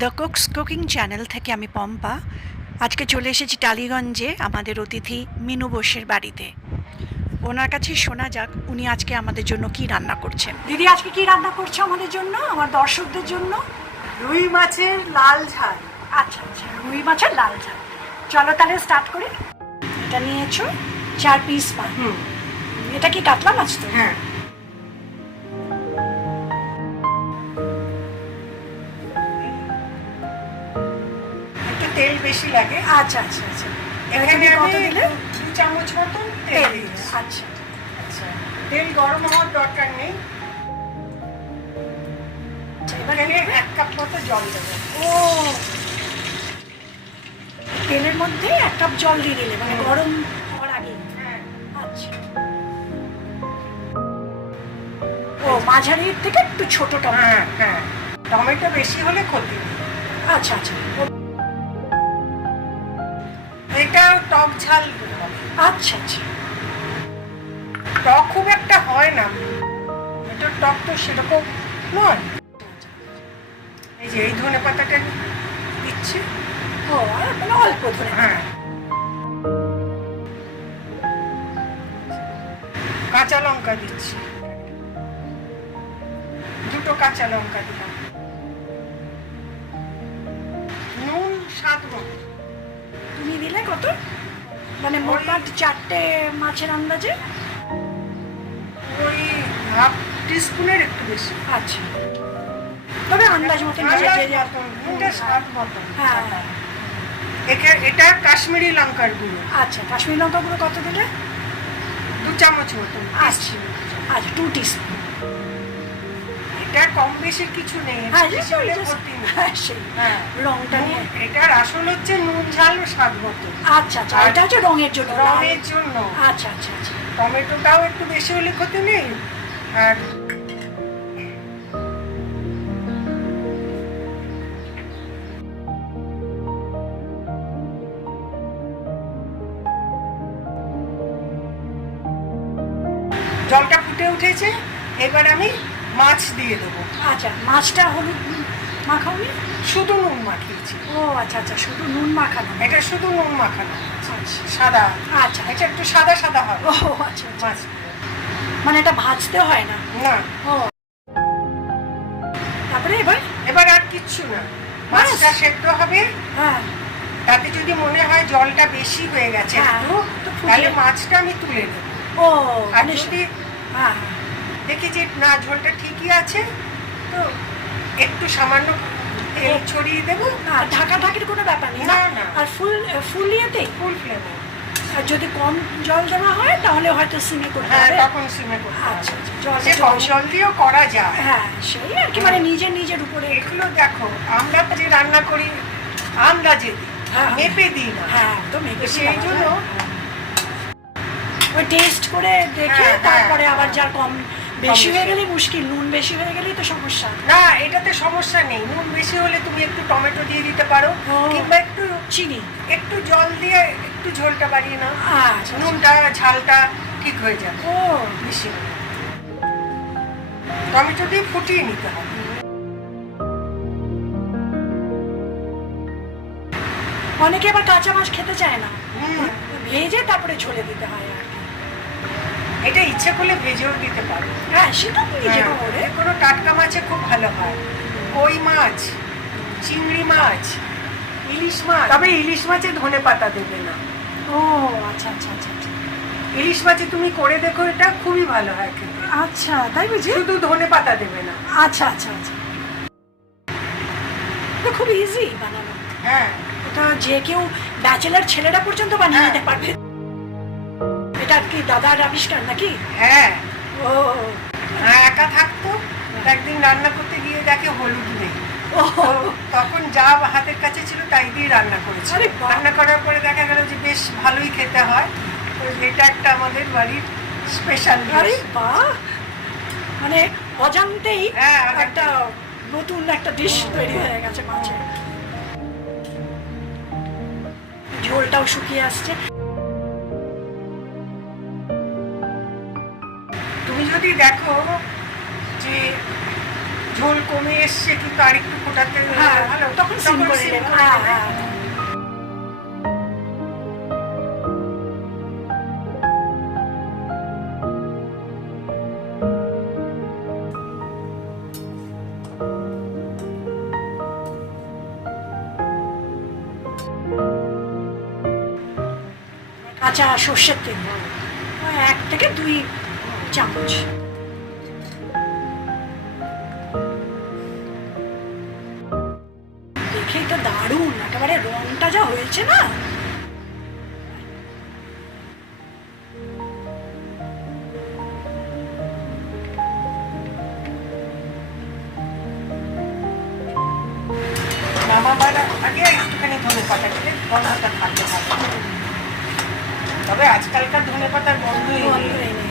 The cooks cooking channel থেকে আমি পম্পা। আজকে চলে এসেছি টালিগঞ্জে আমাদের অতিথি মিনু বোসের বাড়িতে। ওনার কাছে শোনা যাক উনি আজকে আমাদের জন্য কি রান্না করছেন। দিদি, আজকে কি রান্না করছো আমাদের জন্য, আমার দর্শকদের জন্য? রুই মাছের লাল ঝাল। আচ্ছা আচ্ছা, রুই মাছের লাল ঝাল। চলো তাহলে স্টার্ট করি। এটা নিয়েছো 4 পিস মাছ। এটা কি কাতলা মাছ তো? হ্যাঁ, একটু তেল বেশি লাগে। আচ্ছা আচ্ছা আচ্ছা, এখানে কত আমি দিলে? 2 চামচ মতন তেল দিয়েছি। আচ্ছা আচ্ছা, তেল গরম হওয়ার দরকার নেই। এখানে 1 কাপ মতো জল দেবো। ও, তেলের মধ্যে 1 কাপ জল দিয়ে দিলে মানে গরম হওয়ার আগে? হ্যাঁ, আচ্ছা। ও, মাঝারির থেকে একটু ছোট টমেটো? হ্যাঁ হ্যাঁ, টমেটো বেশি হলে ক্ষতি নেই। আচ্ছা আচ্ছা, এটা টক ঝাল হবে। আচ্ছা আচ্ছা। টক খুব একটা হয় না, এটা টক তো সেরকম নয়। এই যে এই ধনে পাতাটা দিচ্ছি। ও, আর মানে অল্প ধরে? হ্যাঁ, কাঁচা লঙ্কা দিচ্ছি, 2 কাঁচা লঙ্কা দিলাম, নুন স্বাদ মতো। তুমি দিলে কত, মানে মোটমাট 4টে মাছের আন্দাজে? ওই হাফ টিস্পুনের একটু বেশি। আচ্ছা, তবে আন্দাজ মতো নুনটা স্বাদ মতো। হ্যাঁ। এটা কাশ্মীরি লঙ্কার গুঁড়ো। আচ্ছা, কাশ্মীরি লঙ্কা গুঁড়ো কত দিলে? 2 চামচ মতো। আচ্ছা আচ্ছা, 2 টিস্পুন। এটা কম বেশি কিছু নেই, বেশি হলে ক্ষতি নেই। হ্যাঁ, রংটা নিয়ে এটার আসল হচ্ছে নুন ঝাল স্বাদ মতো। আচ্ছা আচ্ছা, এটা হচ্ছে রঙের জন্য? রঙের জন্য। আচ্ছা আচ্ছা আচ্ছা। টমেটোটাও একটু বেশি হলে ক্ষতি নেই। আর জলটা ফুটে উঠেছে, এবার আমি মাছ দিয়ে দেবো। আচ্ছা, মাছটা হলুদ মাখাওনি? শুধু নুন মাখিয়েছি। ও আচ্ছা আচ্ছা, শুধু নুন মাখানো? এটা শুধু নুন মাখানো, আচ্ছা সাদা। আচ্ছা, এটা একটু সাদা সাদা হবে। ও আচ্ছা আচ্ছা, মাছ মানে এটা ভাজতে হয় না? না। ও, তারপরে এবার আর কিচ্ছু না, মাছটা সেদ্ধ হবে। হ্যাঁ, তাতে যদি মনে হয় জলটা বেশি হয়ে গেছে হ্যাঁ, একটু, তো ফুটিয়ে- তাহলে মাছটা আমি তুলে নেব। ও, আর মানে যদি হ্যাঁ দেখি যে না, ঝোলটা ঠিকই আছে, তো একটু সামান্য তেল ছড়িয়ে দেবো। আর ঢাকা ঢাকির কোনো ব্যাপার নেই? না না, আর ফুল ইয়েতেই? ফুল ফ্লেমে। আর যদি কম জল দেওয়া হয় তাহলে হয়তো সিমে করতে হ্যাঁ, হবে? তখন সিমে করতে হবে। আচ্ছা আচ্ছা, জল সে কম জল দিয়েও করা যায়। হ্যাঁ, সেই আর কি, মানে নিজের উপরে। এগুলো দেখো, আমরা যে রান্না করি আন্দাজে দিই, হ্যাঁ, মেপে দিই না। হ্যাঁ, তো মেপে সেই জন্য ওই টেস্ট করে দেখে হ্যাঁ, তারপরে হ্যাঁ, আবার যা কম বেশি হয়ে বেশি। গেলেই মুশকিল, নুন বেশি হয়ে গেলেই তো সমস্যা। না, এটাতে সমস্যা নেই। নুন বেশি হলে তুমি একটু টমেটো দিয়ে দিতে পারো, ও। কিংবা একটু চিনি, একটু জল দিয়ে একটু ঝোলটা বাড়িয়ে নাও। আচ্ছা, নুনটা ঝালটা ঠিক হয়ে যাবে। ও বেশি হলে টমেটো দিয়ে ফুটিয়ে নিতে হবে। অনেকে আবার কাঁচা মাছ খেতে চায় না, হুম, ভেজে তারপরে ঝোলে দিতে হয় আর কি। এটা ইচ্ছে করলে ভেজেও দিতে পারো। হ্যাঁ, সেটা তো নিজে হ্যাঁ, করে। কোনো টাটকা মাছে খুব ভালো হয়। কই মাছ, চিংড়ি মাছ, ইলিশ মাছ। তবে ইলিশ মাছে ধনে পাতা দেবে না। ও আচ্ছা আচ্ছা আচ্ছা আচ্ছা ইলিশ মাছে তুমি করে দেখো, এটা খুবই ভালো হয় খেতে। আচ্ছা, তাই বুঝি? শুধু ধনে পাতা দেবে না। আচ্ছা আচ্ছা আচ্ছা, এটা খুব ইজি বানানো। হ্যাঁ, এটা যে কেউ ব্যাচেলার ছেলেরা পর্যন্ত বানিয়ে হ্যাঁ। নিতে পারবে। এটা কি দাদার আবিষ্কার নাকি? হ্যাঁ, ও একা থাকতো, একদিন রান্না করতে গিয়ে দেখে হলুদ নেই। ও, তো তখন যা হাতের কাছে ছিল তাই দিয়ে রান্না করেছে। আরে বাহ। রান্না করার পরে দেখা গেল যে বেশ ভালোই খেতে হয়। তো এটা একটা আমাদের বাড়ির স্পেশাল। আরে বাহ, মানে অজান্তেই হ্যাঁ, একটা নতুন একটা ডিশ তৈরি হয়ে গেছে মাছের। ঝোলটাও শুকিয়ে আসছে। তুমি যদি দেখো যে ঝোল কমে এসছে কিন্তু আর একটু ফোটাতে হ্যাঁ, ভালো তখন সিম করে সিম নেবে। করে হ্যাঁ, নেবে। হ্যাঁ। কাঁচা সর্ষের তেল ওই 1 থেকে 2 চামচ। দেখেই তো দারুণ, একেবারে রংটা যা হয়েছে না। নামাবার আগে একটুখানি ধনে পাতা দিলে গন্ধটা থাকবে ভালো। তবে আজকালকার ধনে পাতার গন্ধই গন্ধই নেই।